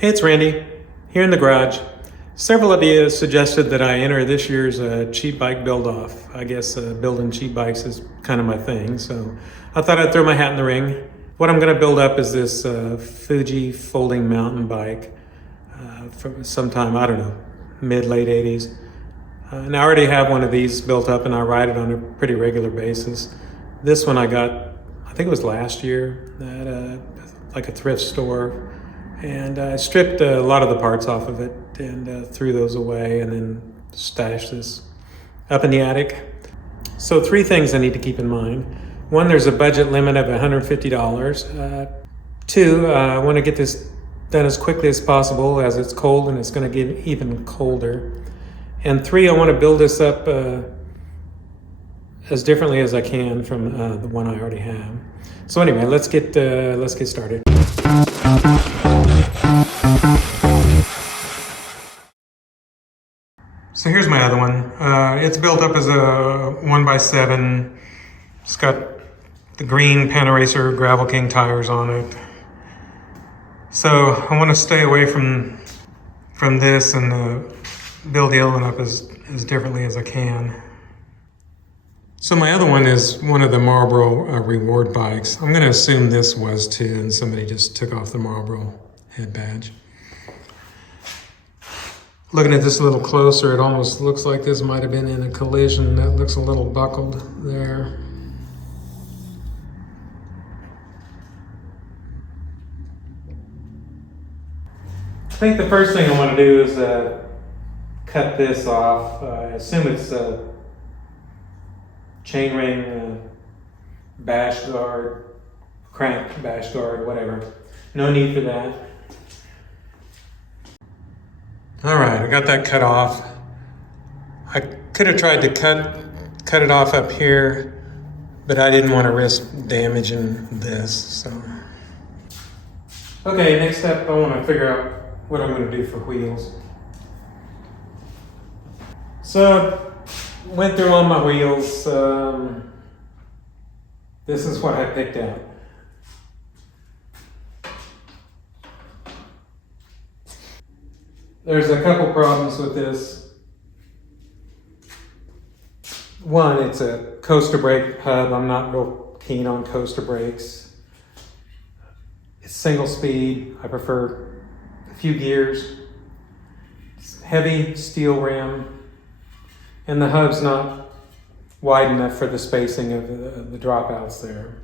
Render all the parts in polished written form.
Hey, it's Randy, here in the garage. Several of you suggested that I enter this year's cheap bike build-off. I guess building cheap bikes is kind of my thing, so I thought I'd throw my hat in the ring. What I'm going to build up is this Fuji folding mountain bike from sometime, I don't know, mid-late 80s. And I already have one of these built up and I ride it on a pretty regular basis. This one I got, I think it was last year, at like a thrift store. And I stripped a lot of the parts off of it and threw those away and then stashed this up in the attic. So 3 things I need to keep in mind. 1, there's a budget limit of $150. 2, I want to get this done as quickly as possible as it's cold and it's going to get even colder. And 3, I want to build this up as differently as I can from the one I already have. So anyway, let's get started. So here's my other one. It's built up as a 1x7. It's got the green Panaracer Gravel King tires on it. So I want to stay away from this and build the other one up as differently as I can. So my other one is one of the Marlboro reward bikes. I'm going to assume this was too, and somebody just took off the Marlboro head badge. Looking at this a little closer, it almost looks like this might have been in a collision. That looks a little buckled there. I think the first thing I want to do is cut this off. I assume it's a chainring bash guard, crank bash guard, whatever. No need for that. All right, I got that cut off. I could have tried to cut it off up here, but I didn't want to risk damaging this, so. Okay, next step, I want to figure out what I'm going to do for wheels. So, went through all my wheels. This is what I picked out. There's a couple problems with this. One, it's a coaster brake hub. I'm not real keen on coaster brakes. It's single speed. I prefer a few gears. It's heavy steel rim. And the hub's not wide enough for the spacing of the dropouts there.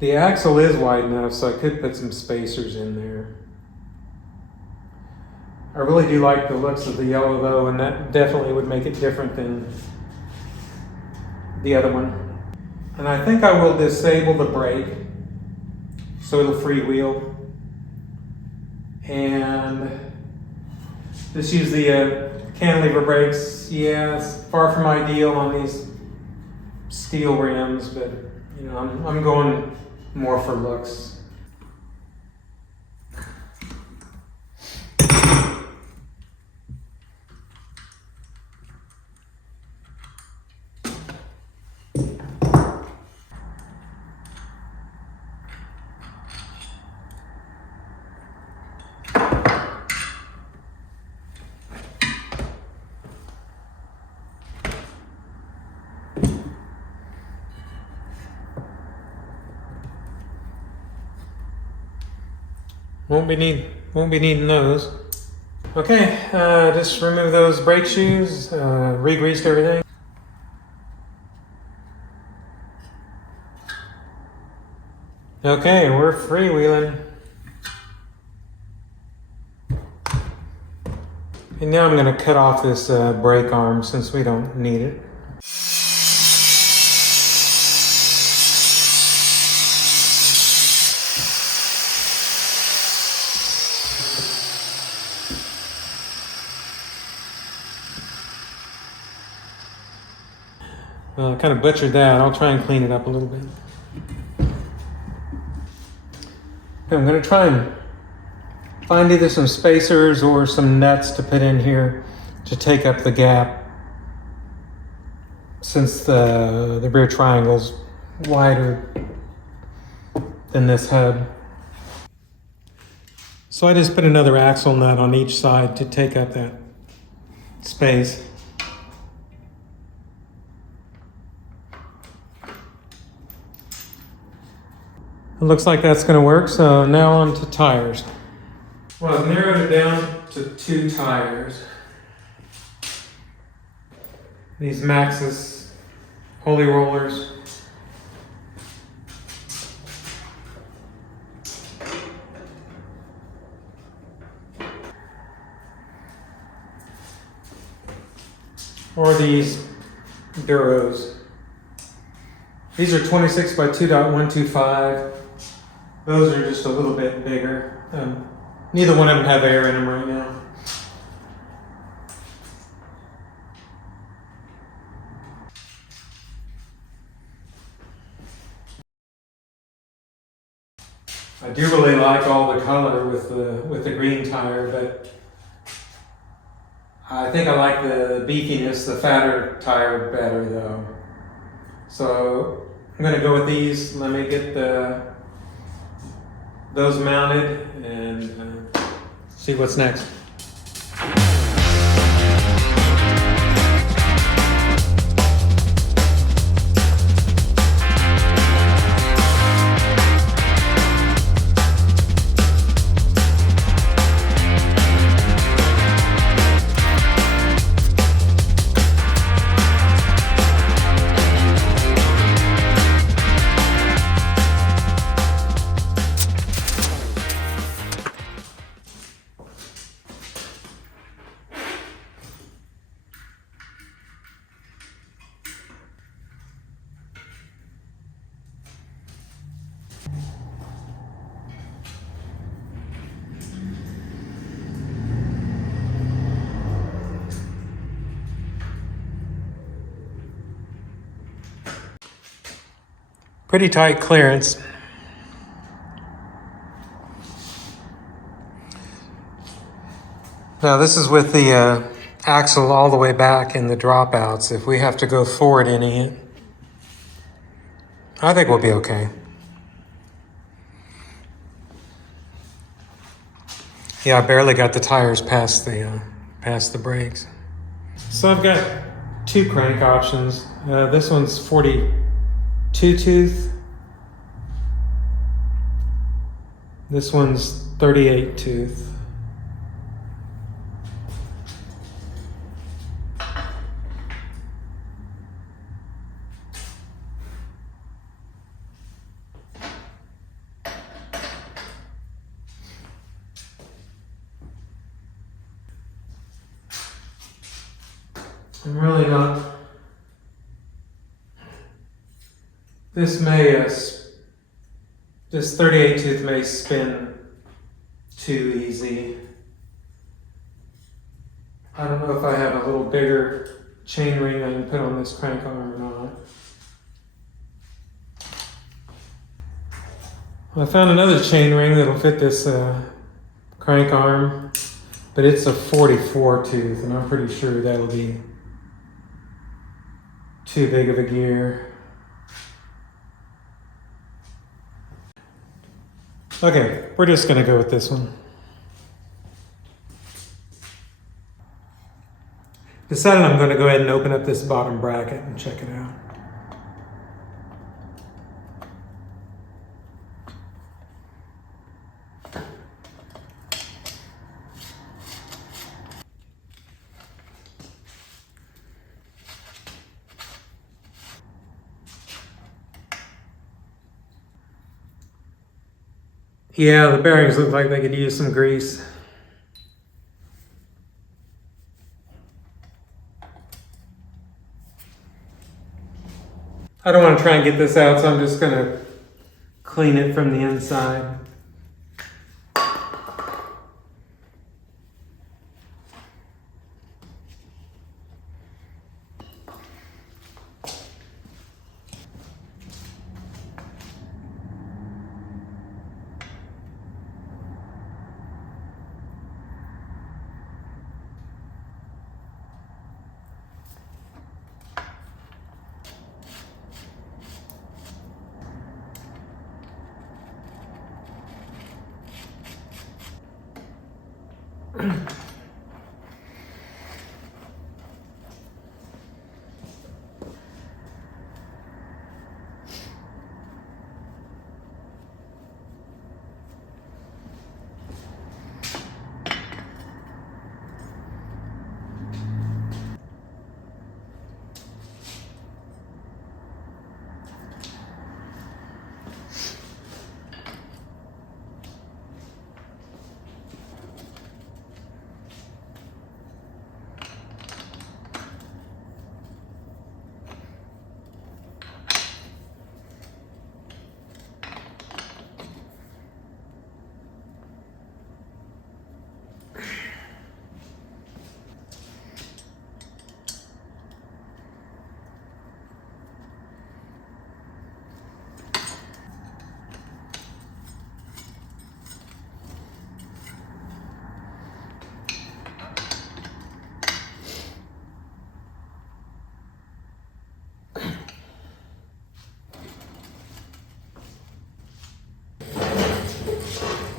The axle is wide enough, so I could put some spacers in there. I really do like the looks of the yellow though, and that definitely would make it different than the other one. And I think I will disable the brake so it'll freewheel. And just use the cantilever brakes. Yeah, it's far from ideal on these steel rims, but you know, I'm going more for looks. Won't be needing those. Okay, just remove those brake shoes, re-greased everything. Okay, we're freewheeling. And now I'm going to cut off this brake arm since we don't need it. I kind of butchered that. I'll try and clean it up a little bit. I'm going to try and find either some spacers or some nuts to put in here to take up the gap, since the rear triangle's wider than this hub. So I just put another axle nut on each side to take up that space. It looks like that's going to work, so now on to tires. Well, I've narrowed it down to 2 tires. These Maxxis Holy Rollers. Or these Duros. These are 26 by 2.125. Those are just a little bit bigger. Neither one of them have air in them right now. I do really like all the color with the green tire, but I think I like the beefiness, the fatter tire better though. So I'm going to go with these. Let me get those mounted and see what's next. Pretty tight clearance. Now this is with the axle all the way back in the dropouts. If we have to go forward any, I think we'll be okay. Yeah, I barely got the tires past the brakes. So I've got 2 crank options. This one's 42 tooth. This one's 38 tooth. I'm really not. This 38 tooth may spin too easy. I don't know if I have a little bigger chainring I can put on this crank arm or not. Well, I found another chainring that'll fit this crank arm, but it's a 44 tooth, and I'm pretty sure that'll be too big of a gear. Okay, we're just gonna go with this one. Decided I'm gonna go ahead and open up this bottom bracket and check it out. Yeah, the bearings look like they could use some grease. I don't want to try and get this out, so I'm just going to clean it from the inside.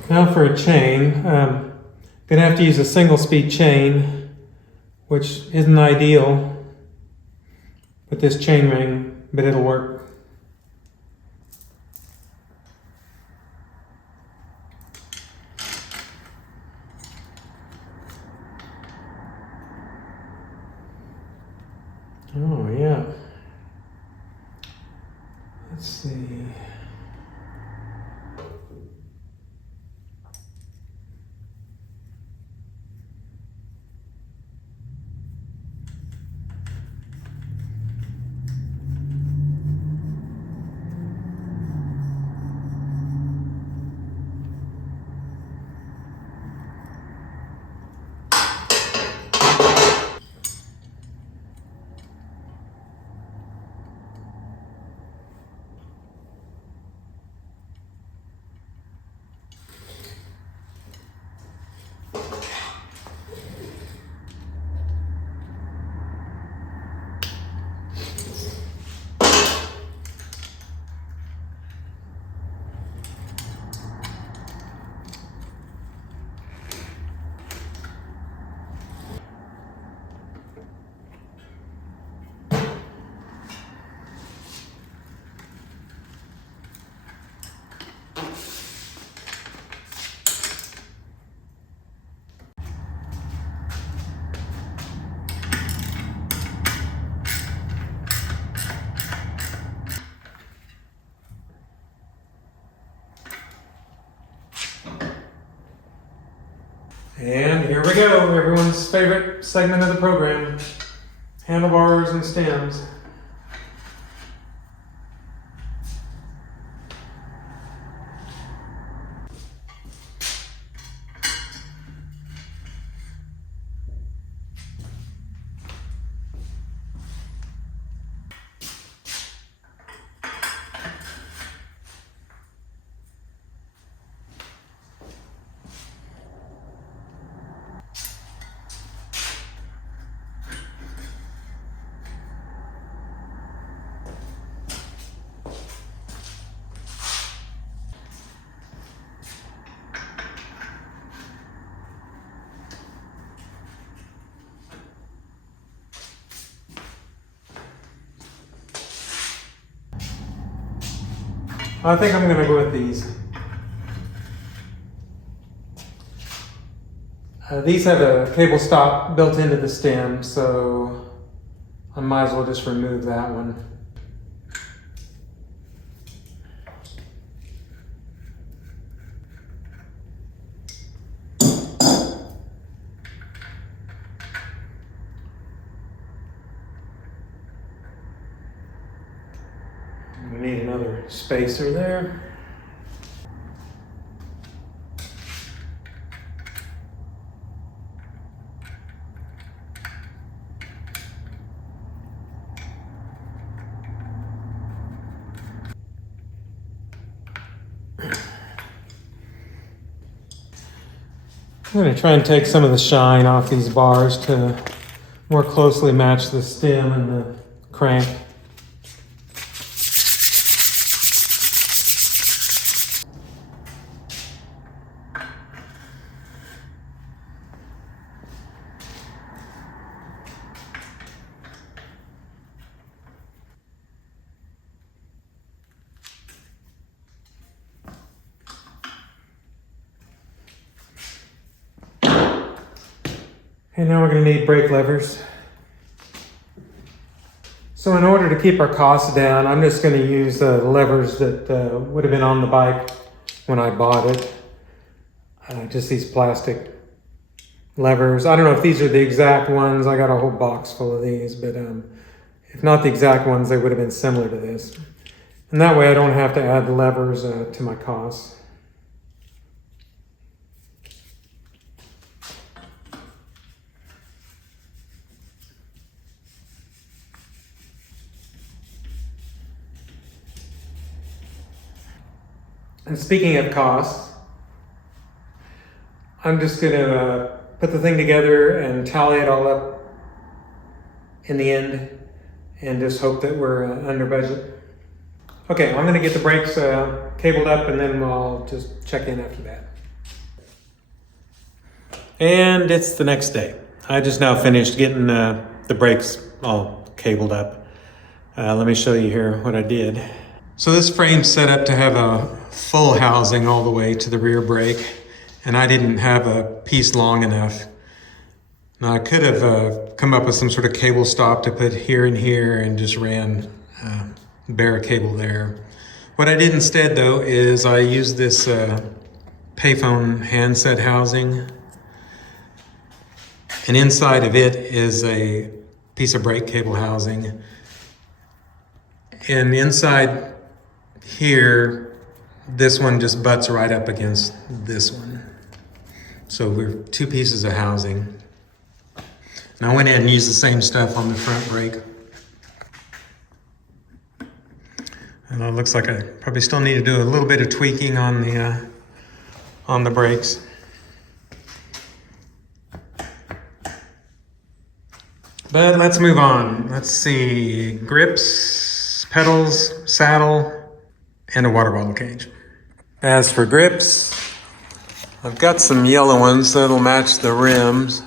Now for a chain, gonna have to use a single speed chain, which isn't ideal with this chain ring, but it'll work. Oh yeah. Let's see. And here we go, everyone's favorite segment of the program, handlebars and stems. I think I'm gonna go with these. These have a cable stop built into the stem, so I might as well just remove that one. We need another spacer there. I'm going to try and take some of the shine off these bars to more closely match the stem and the crank. And now we're going to need brake levers. So in order to keep our costs down, I'm just going to use levers that would have been on the bike when I bought it. Just these plastic levers. I don't know if these are the exact ones. I got a whole box full of these, but if not the exact ones, they would have been similar to this. And that way I don't have to add the levers to my costs. And speaking of costs, I'm just going to put the thing together and tally it all up in the end and just hope that we're under budget. Okay, I'm going to get the brakes cabled up and then I'll just check in after that. And it's the next day. I just now finished getting the brakes all cabled up. Let me show you here what I did. So this frame's set up to have a full housing all the way to the rear brake, and I didn't have a piece long enough. Now I could have come up with some sort of cable stop to put here and here and just ran bare cable there. What I did instead though is I used this payphone handset housing, and inside of it is a piece of brake cable housing. And inside here, this one just butts right up against this one. So we're two pieces of housing. And I went in and used the same stuff on the front brake. And it looks like I probably still need to do a little bit of tweaking on the brakes. But let's move on. Let's see, grips, pedals, saddle, and a water bottle cage. As for grips, I've got some yellow ones that'll match the rims.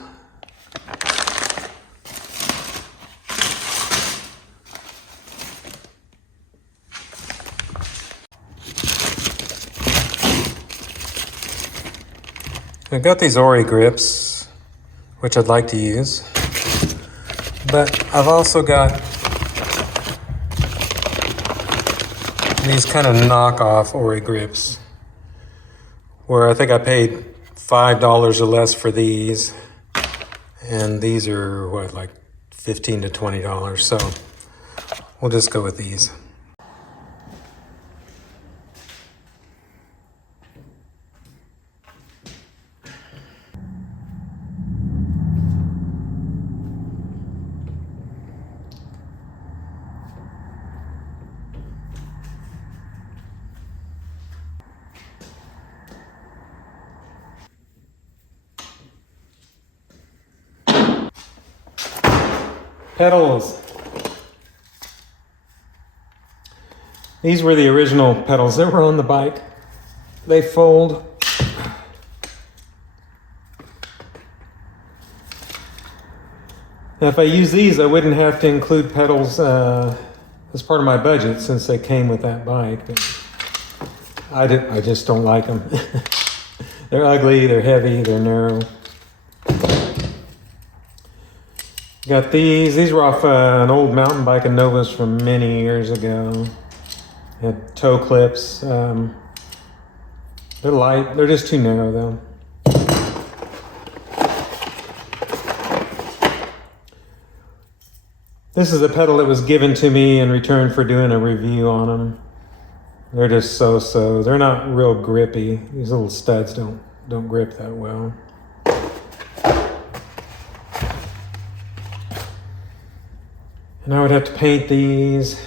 I've got these Ori grips, which I'd like to use, but I've also got these kind of knockoff Ori grips, where I think I paid $5 or less for these, and these are what, like $15 to $20, so we'll just go with these. Pedals. These were the original pedals that were on the bike. They fold. Now, if I use these, I wouldn't have to include pedals as part of my budget since they came with that bike. But I just don't like them. They're ugly, they're heavy, they're narrow. Got these were off an old mountain bike in Novus from many years ago. Had toe clips. They're light, they're just too narrow though. This is a pedal that was given to me in return for doing a review on them. They're just so-so. They're not real grippy. These little studs don't grip that well. And I would have to paint these.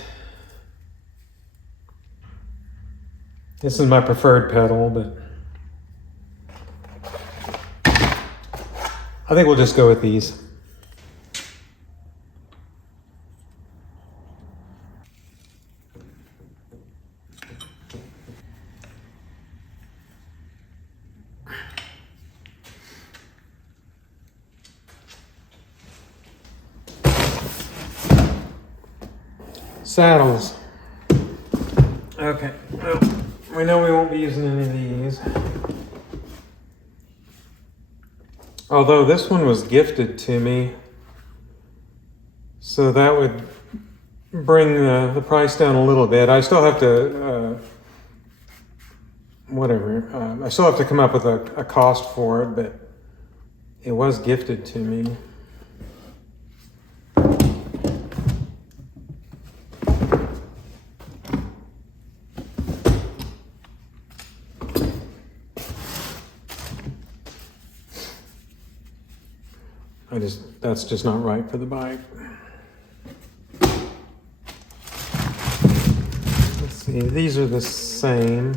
This is my preferred pedal, but I think we'll just go with these. Saddles. Okay, well, we know we won't be using any of these. Although this one was gifted to me, so that would bring the price down a little bit. I still have to, I still have to come up with a cost for it, but it was gifted to me. That's just not right for the bike. Let's see, these are the same.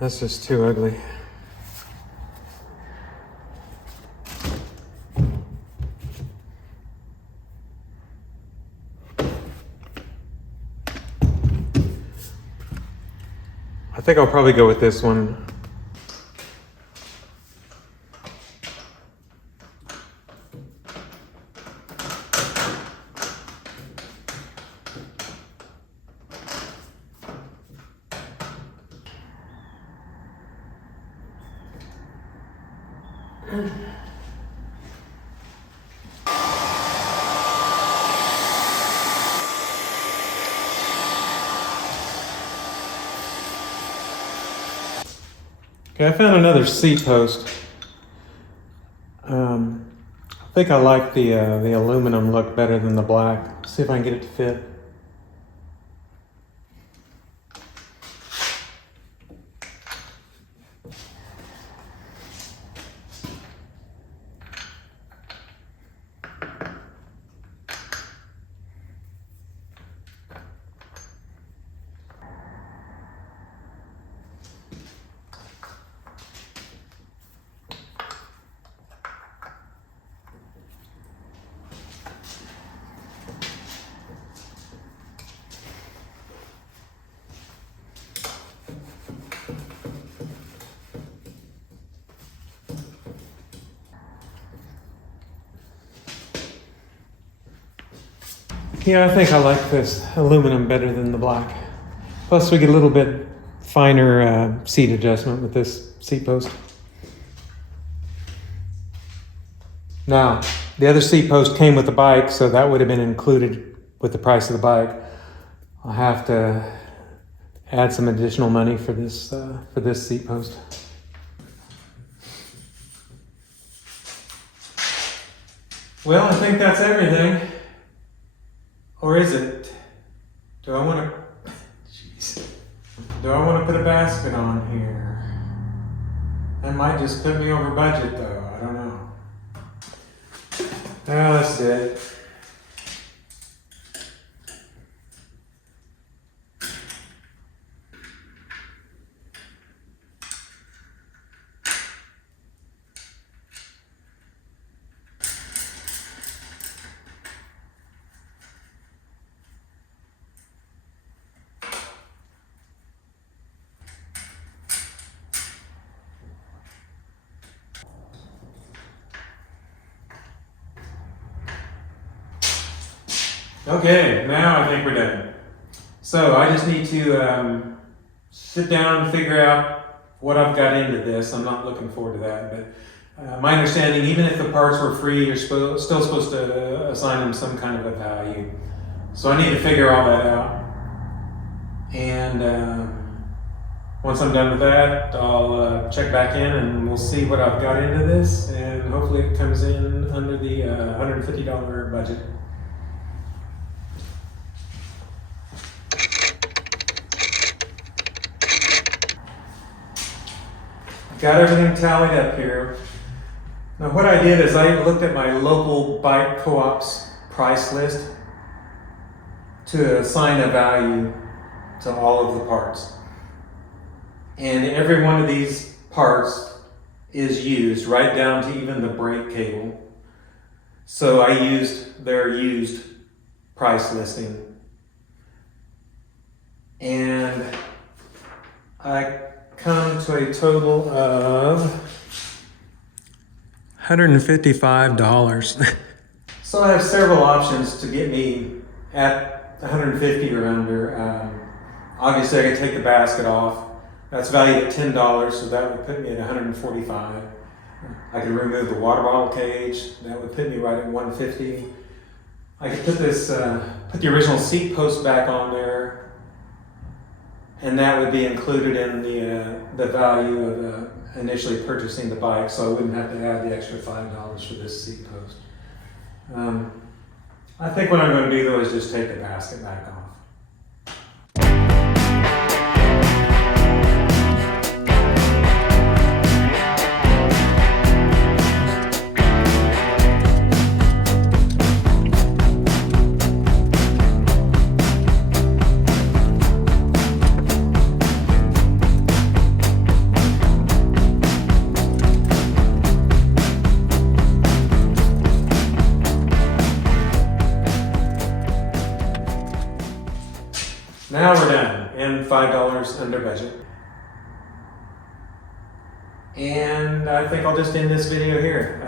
That's just too ugly. I think I'll probably go with this one. Okay, I found another seat post. I think I like the aluminum look better than the black. See if I can get it to fit. Yeah, I think I like this aluminum better than the black. Plus we get a little bit finer seat adjustment with this seat post. Now, the other seat post came with the bike, so that would have been included with the price of the bike. I'll have to add some additional money for this seat post. Well, I think that's everything. Or is it? Do I want to put a basket on here? That might just put me over budget though, I don't know. Well, that's it. Okay, now I think we're done. So I just need to sit down and figure out what I've got into this. I'm not looking forward to that, but my understanding, even if the parts were free, you're still supposed to assign them some kind of a value. So I need to figure all that out. And once I'm done with that, I'll check back in and we'll see what I've got into this. And hopefully it comes in under the $150 budget. Got everything tallied up here. Now what I did is I looked at my local bike co-op's price list to assign a value to all of the parts. And every one of these parts is used, right down to even the brake cable. So I used their used price listing. And I come to a total of $155. So I have several options to get me at 150 or under. Obviously, I could take the basket off. That's valued at $10, so that would put me at 145. I could remove the water bottle cage. That would put me right at 150. I could put put the original seat post back on there, and that would be included in the value of initially purchasing the bike, so I wouldn't have to add the extra $5 for this seat post. I think what I'm going to do though is just take the basket back off. Now we're done, and $5 under budget. And I think I'll just end this video here.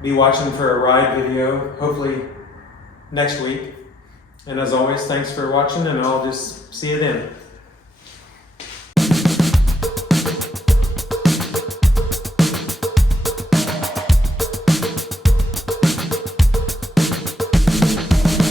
Be watching for a ride video, hopefully next week. And as always, thanks for watching, and I'll just see you then.